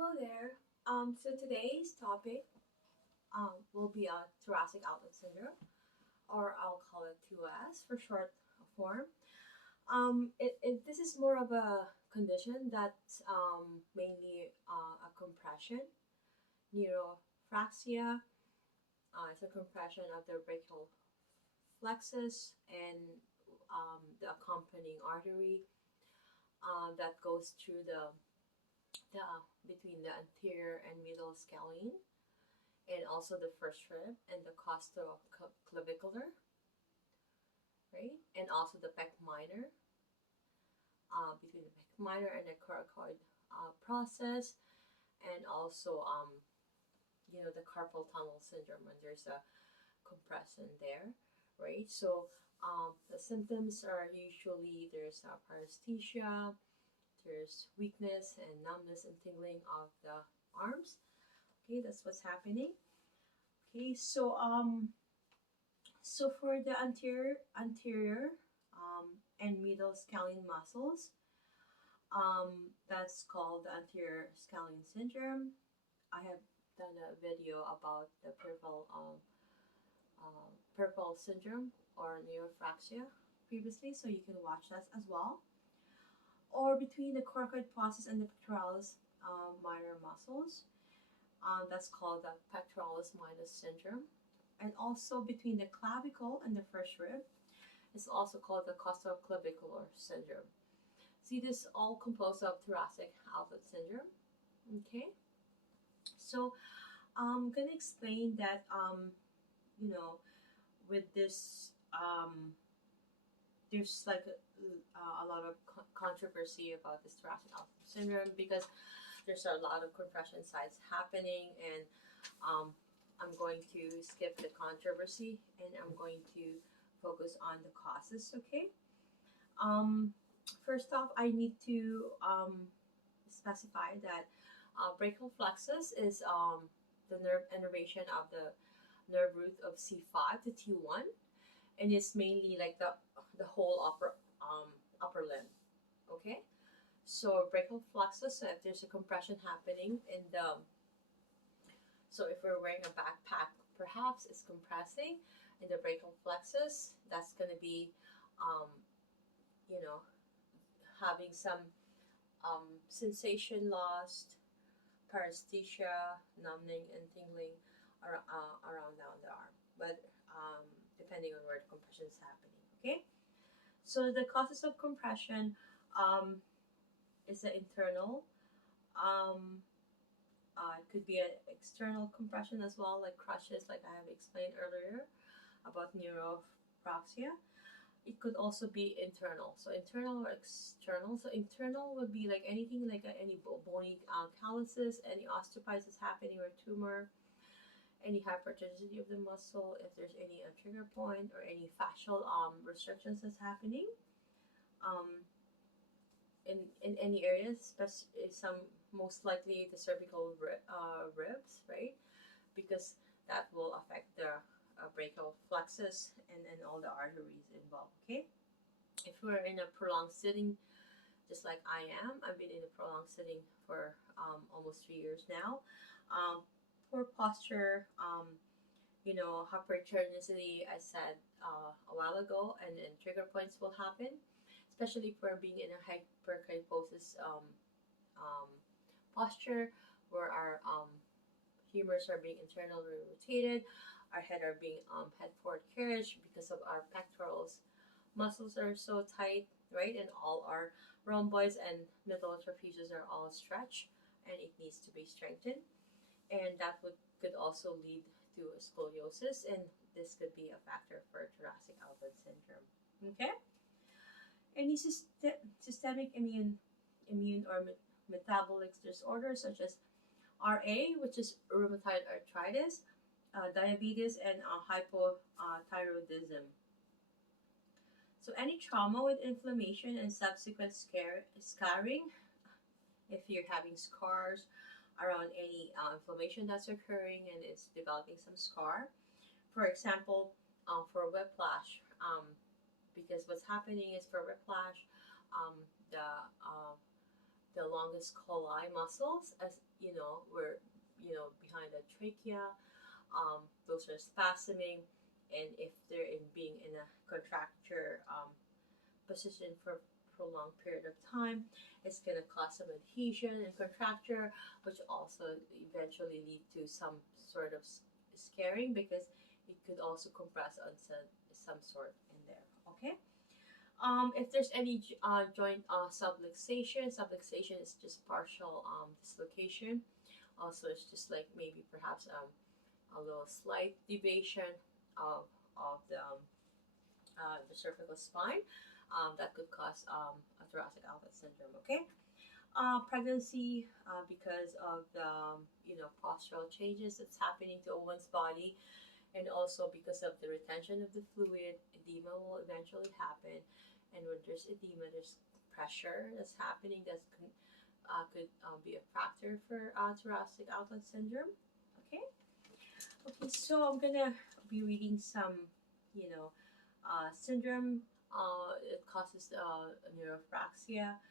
Hello there. So today's topic will be thoracic outlet syndrome, or I'll call it 2S for short form. This is more of a condition that's mainly a compression, neuropraxia. It's a compression of the brachial plexus and the accompanying artery that goes through the between the anterior and middle scalene, and also the first rib and the costoclavicular, right? And also the pec minor, between the pec minor and the coracoid process, and also the carpal tunnel syndrome when there's a compression there, right? So the symptoms are usually there's paresthesia, there's weakness and numbness and tingling of the arms. Okay, that's what's happening. Okay, so for the anterior and middle scalene muscles, that's called the anterior scalene syndrome. I have done a video about the purple syndrome or neuropraxia previously, so you can watch that as well. Or between the coracoid process and the pectoralis minor muscles, that's called the pectoralis minor syndrome. And also between the clavicle and the first rib, it's also called the costoclavicular syndrome. See, this all composed of thoracic outlet syndrome. Okay, so I'm gonna explain that with this there's like a lot of controversy about this thoracic outlet syndrome because there's a lot of compression sites happening, and I'm going to skip the controversy and I'm going to focus on the causes. Okay. First off, I need to specify that brachial plexus is the nerve innervation of the nerve root of C5 to T1, and it's mainly like the whole upper limb. Okay, so brachial plexus. So if there's a compression happening in so if we're wearing a backpack, perhaps it's compressing in the brachial plexus. That's going to be, you know, having some sensation lost, paresthesia, numbing, and tingling around down the arm. But depending on where the compression is happening. Okay, so the causes of compression is the internal. It could be an external compression as well, like crushes, like I have explained earlier about neuropraxia. It could also be internal. So internal or external. So internal would be like anything like any bony calluses, any osteophytes happening or tumor, any hypertrophy of the muscle, if there's any trigger point or any fascial restrictions that's happening in any areas, especially some most likely the cervical ribs, right? Because that will affect the brachial plexus and all the arteries involved. Okay, if we're in a prolonged sitting, just like I am, I've been in a prolonged sitting for almost 3 years now. Poor posture, hypertonicity, I said a while ago, and then trigger points will happen, especially if we're being in a hyperkyphosis posture, where our humors are being internally rotated, our head are being head forward carriage because of our pectorals muscles are so tight, right? And all our rhomboids and middle trapezius are all stretched, and it needs to be strengthened. And that could also lead to scoliosis, and this could be a factor for thoracic outlet syndrome. Okay? Any systemic immune or metabolic disorders such as RA, which is rheumatoid arthritis, diabetes, and hypothyroidism. So any trauma with inflammation and subsequent scarring, if you're having scars around any inflammation that's occurring and it's developing some scar. For example, for whiplash, because what's happening is for whiplash, the the longest colli muscles, as you know, where behind the trachea, those are spasming, and if they're being in a contracture position for prolonged period of time, it's going to cause some adhesion and contracture, which also eventually lead to some sort of scarring, because it could also compress on some sort in there. Okay. If there's any joint subluxation is just partial dislocation. Also, it's just like maybe perhaps a little slight deviation of the cervical spine that could cause a thoracic outlet syndrome. Okay. Pregnancy, because of the postural changes that's happening to a woman's body, and also because of the retention of the fluid, edema will eventually happen. And when there's edema, there's pressure that's happening that could be a factor for thoracic outlet syndrome. Okay. Okay, so I'm gonna be reading some, syndrome. It causes neuropraxia,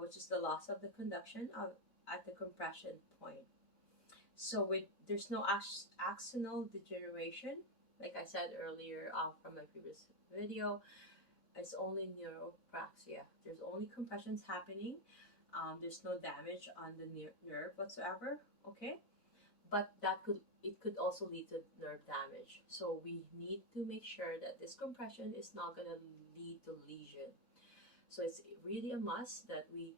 which is the loss of the conduction at the compression point. So there's no axonal degeneration, like I said earlier from my previous video. It's only neuropraxia. There's only compressions happening. There's no damage on the nerve whatsoever. Okay, but it could also lead to nerve damage. So we need to make sure that this compression is not going to lead to lesion. So it's really a must that a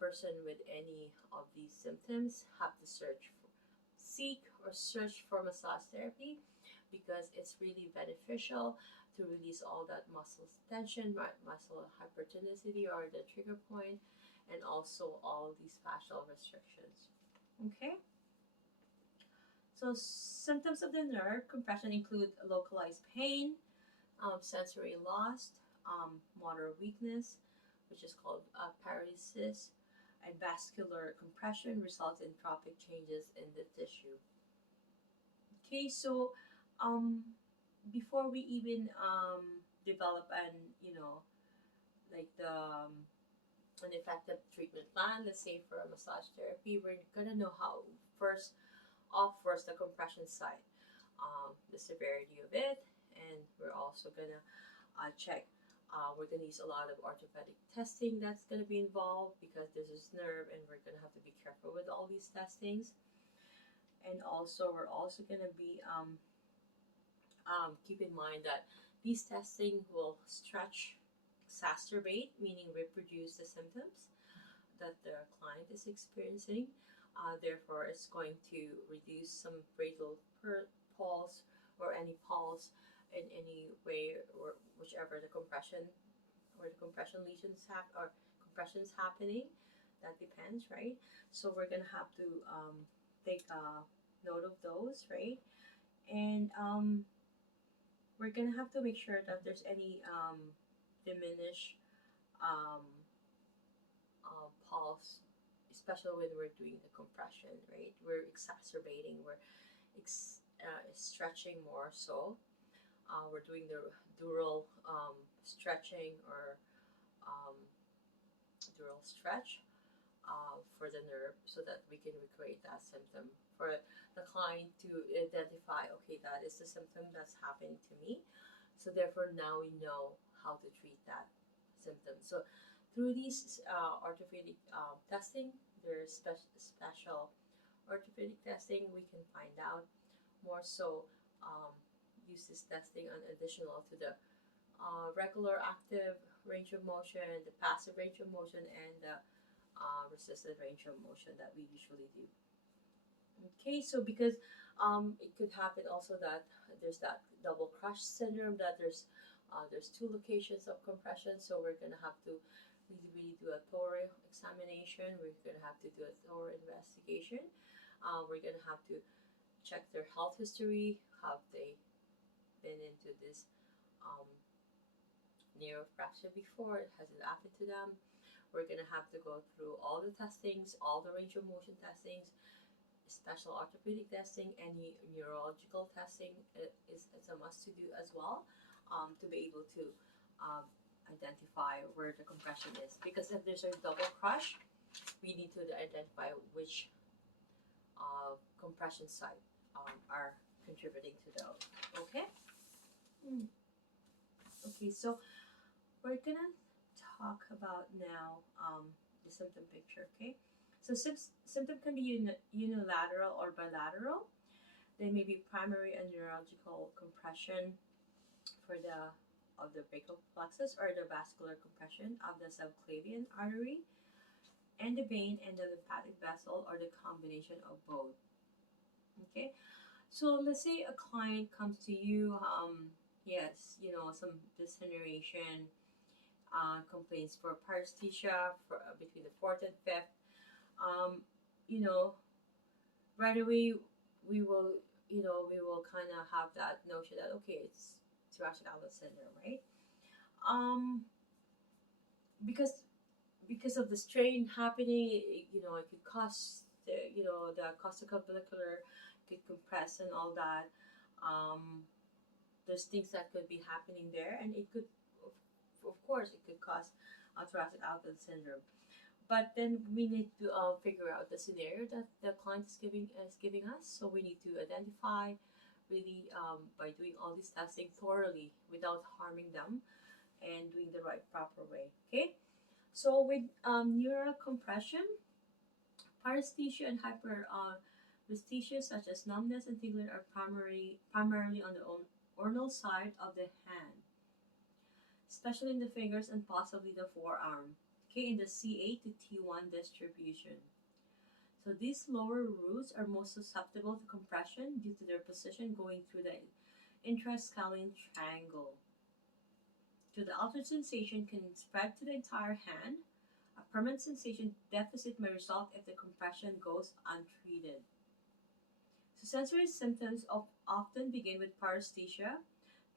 person with any of these symptoms have to seek or search for massage therapy, because it's really beneficial to release all that muscle tension, muscle hypertonicity or the trigger point, and also all of these fascial restrictions. Okay. So symptoms of the nerve compression include localized pain, sensory loss, motor weakness, which is called paralysis, and vascular compression results in tropic changes in the tissue. Okay, so before we even develop an effective treatment plan, let's say for a massage therapy, we're gonna know how first the compression side, the severity of it, and we're also gonna check. We're gonna use a lot of orthopedic testing that's gonna be involved, because this is nerve, and we're gonna have to be careful with all these testings. And also, we're also gonna be keep in mind that these testing will exacerbate, meaning reproduce the symptoms that the client is experiencing. Therefore, it's going to reduce some brachial pulse or any pulse in any way, or whichever the compression lesions or compressions happening. That depends, right? So we're gonna have to take note of those, right? And we're gonna have to make sure that there's any diminished pulse, especially when we're doing the compression, right? We're exacerbating, we're stretching more so. We're doing the dural stretching or dural stretch for the nerve, so that we can recreate that symptom for the client to identify, okay, that is the symptom that's happening to me. So therefore, now we know how to treat that symptom. So through these orthopedic testing, there's special orthopedic testing, we can find out more so. Use this testing on additional to the regular active range of motion, the passive range of motion, and the resisted range of motion that we usually do. Okay, so because it could happen also that there's that double crush syndrome, that there's two locations of compression, so we're gonna have to really do a thorough examination. We're gonna have to do a thorough investigation. We're gonna have to check their health history. Have they been into this neuropraxia before? Has it happened to them? We're gonna have to go through all the testings, all the range of motion testings, special orthopedic testing, any neurological testing is a must to do as well, to be able to identify where the compression is. Because if there's a double crush, we need to identify which compression site are contributing to those. Okay. Okay, so we're gonna talk about now the symptom picture. Okay, so symptom can be unilateral or bilateral. They may be primary and neurological compression for the of the brachial plexus, or the vascular compression of the subclavian artery and the vein and the lymphatic vessel, or the combination of both. Okay, so let's say a client comes to you, yes, some degeneration, complaints for paresthesia for between the fourth and fifth. Um, you know, right away we will, kind of have that notion that okay, it's thoracic outlet syndrome, right? Um, because of the strain happening, it could cause the costocabular could compress and all that. Um, there's things that could be happening there, and it could, of course, it could cause thoracic outlet syndrome. But then we need to figure out the scenario that the client is giving us. So we need to identify really by doing all this testing thoroughly without harming them and doing the right proper way. Okay. So with neural compression, paresthesia and hyperesthesia such as numbness and tingling are primarily on the ornal side of the hand, especially in the fingers and possibly the forearm. Okay, in the C8 to T1 distribution. So these lower roots are most susceptible to compression due to their position going through the intrascalene triangle. So the altered sensation can spread to the entire hand. A permanent sensation deficit may result if the compression goes untreated. So sensory symptoms often begin with paresthesia.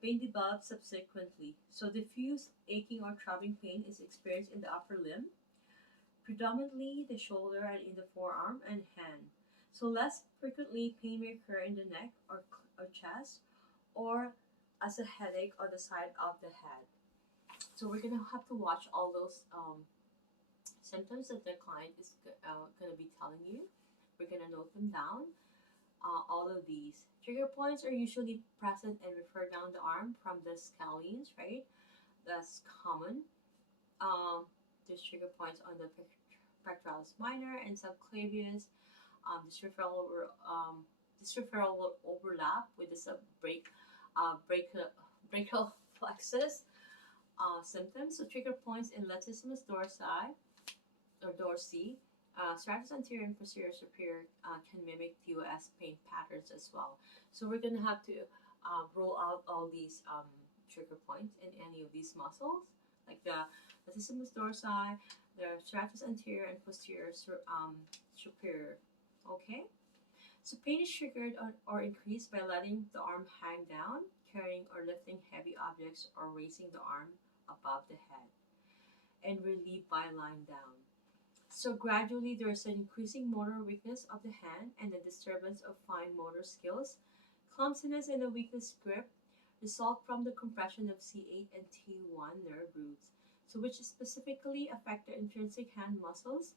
Pain develops subsequently. So diffuse aching or throbbing pain is experienced in the upper limb, predominantly the shoulder and in the forearm and hand. So less frequently, pain may occur in the neck or chest, or as a headache on the side of the head. So we're gonna have to watch all those symptoms that the client is gonna be telling you. We're gonna note them down. All of these trigger points are usually present and refer down the arm from the scalenes, right? That's common. There's trigger points on the pectoralis minor and subclavius. This referral will overlap with the brachial plexus symptoms. So trigger points in latissimus dorsi or dorsi. Stratus anterior and posterior superior can mimic TOS pain patterns as well. So we're going to have to roll out all these trigger points in any of these muscles, like the latissimus dorsi, the stratus anterior and posterior superior. Okay? So pain is triggered or increased by letting the arm hang down, carrying or lifting heavy objects, or raising the arm above the head, and relieved by lying down. So gradually there is an increasing motor weakness of the hand and the disturbance of fine motor skills. Clumsiness and a weakness grip result from the compression of C8 and T1 nerve roots, so which specifically affect the intrinsic hand muscles.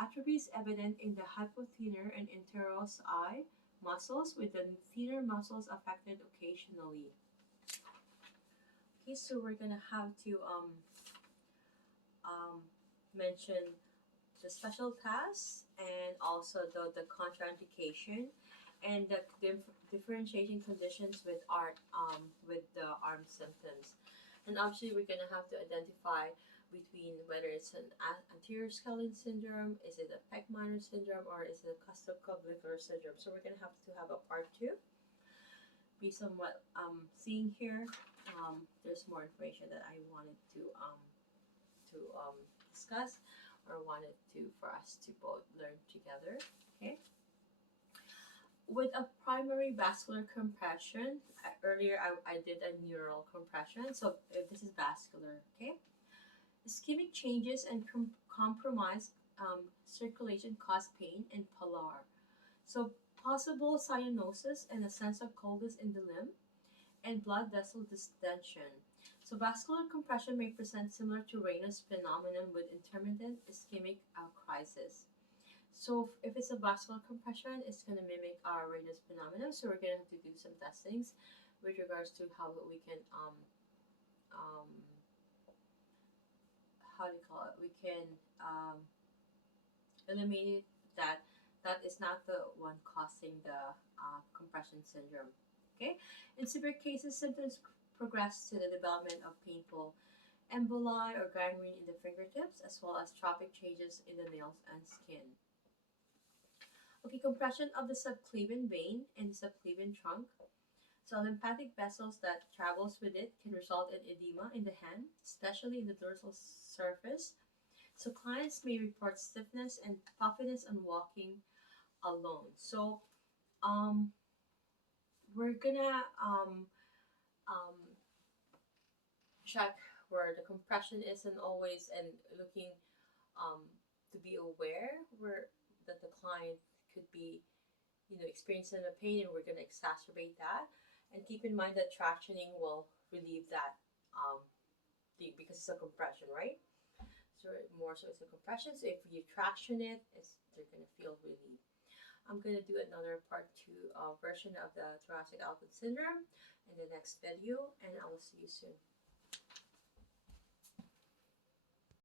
Atrophy is evident in the hypothenar and interos eye muscles, with the thenar muscles affected occasionally. Okay, so we're gonna have to mention the special tasks and also the contraindication and the differentiating conditions with the arm symptoms. And obviously we're gonna have to identify between whether it's an anterior scalene syndrome, is it a pec minor syndrome, or is it a costocabular syndrome. So we're gonna have to have a part 2 based on what I'm seeing here. There's more information that I wanted to discuss, or wanted for us to both learn together. Okay. With a primary vascular compression, earlier I did a neural compression. So if this is vascular, okay. Ischemic changes and compromised circulation cause pain and pallor. So possible cyanosis and a sense of coldness in the limb, and blood vessel distension. So vascular compression may present similar to Raynaud's phenomenon with intermittent ischemic crisis. So if it's a vascular compression, it's going to mimic our Raynaud's phenomenon. So we're going to have to do some testings with regards to how we can um, how do you call it? We can eliminate that is not the one causing the compression syndrome. Okay, in severe cases, symptoms progress to the development of painful emboli or gangrene in the fingertips, as well as trophic changes in the nails and skin. Okay, compression of the subclavian vein and the subclavian trunk. So lymphatic vessels that travels with it can result in edema in the hand, especially in the dorsal surface. So clients may report stiffness and puffiness on walking alone. So we're gonna um, check where the compression is and always and looking to be aware where that the client could be experiencing a pain, and we're going to exacerbate that, and keep in mind that tractioning will relieve that because it's a compression, right? So more so it's a compression, so if you traction it, they're going to feel relief. I'm going to do another part 2 version of the thoracic outlet syndrome in the next video, and I will see you soon.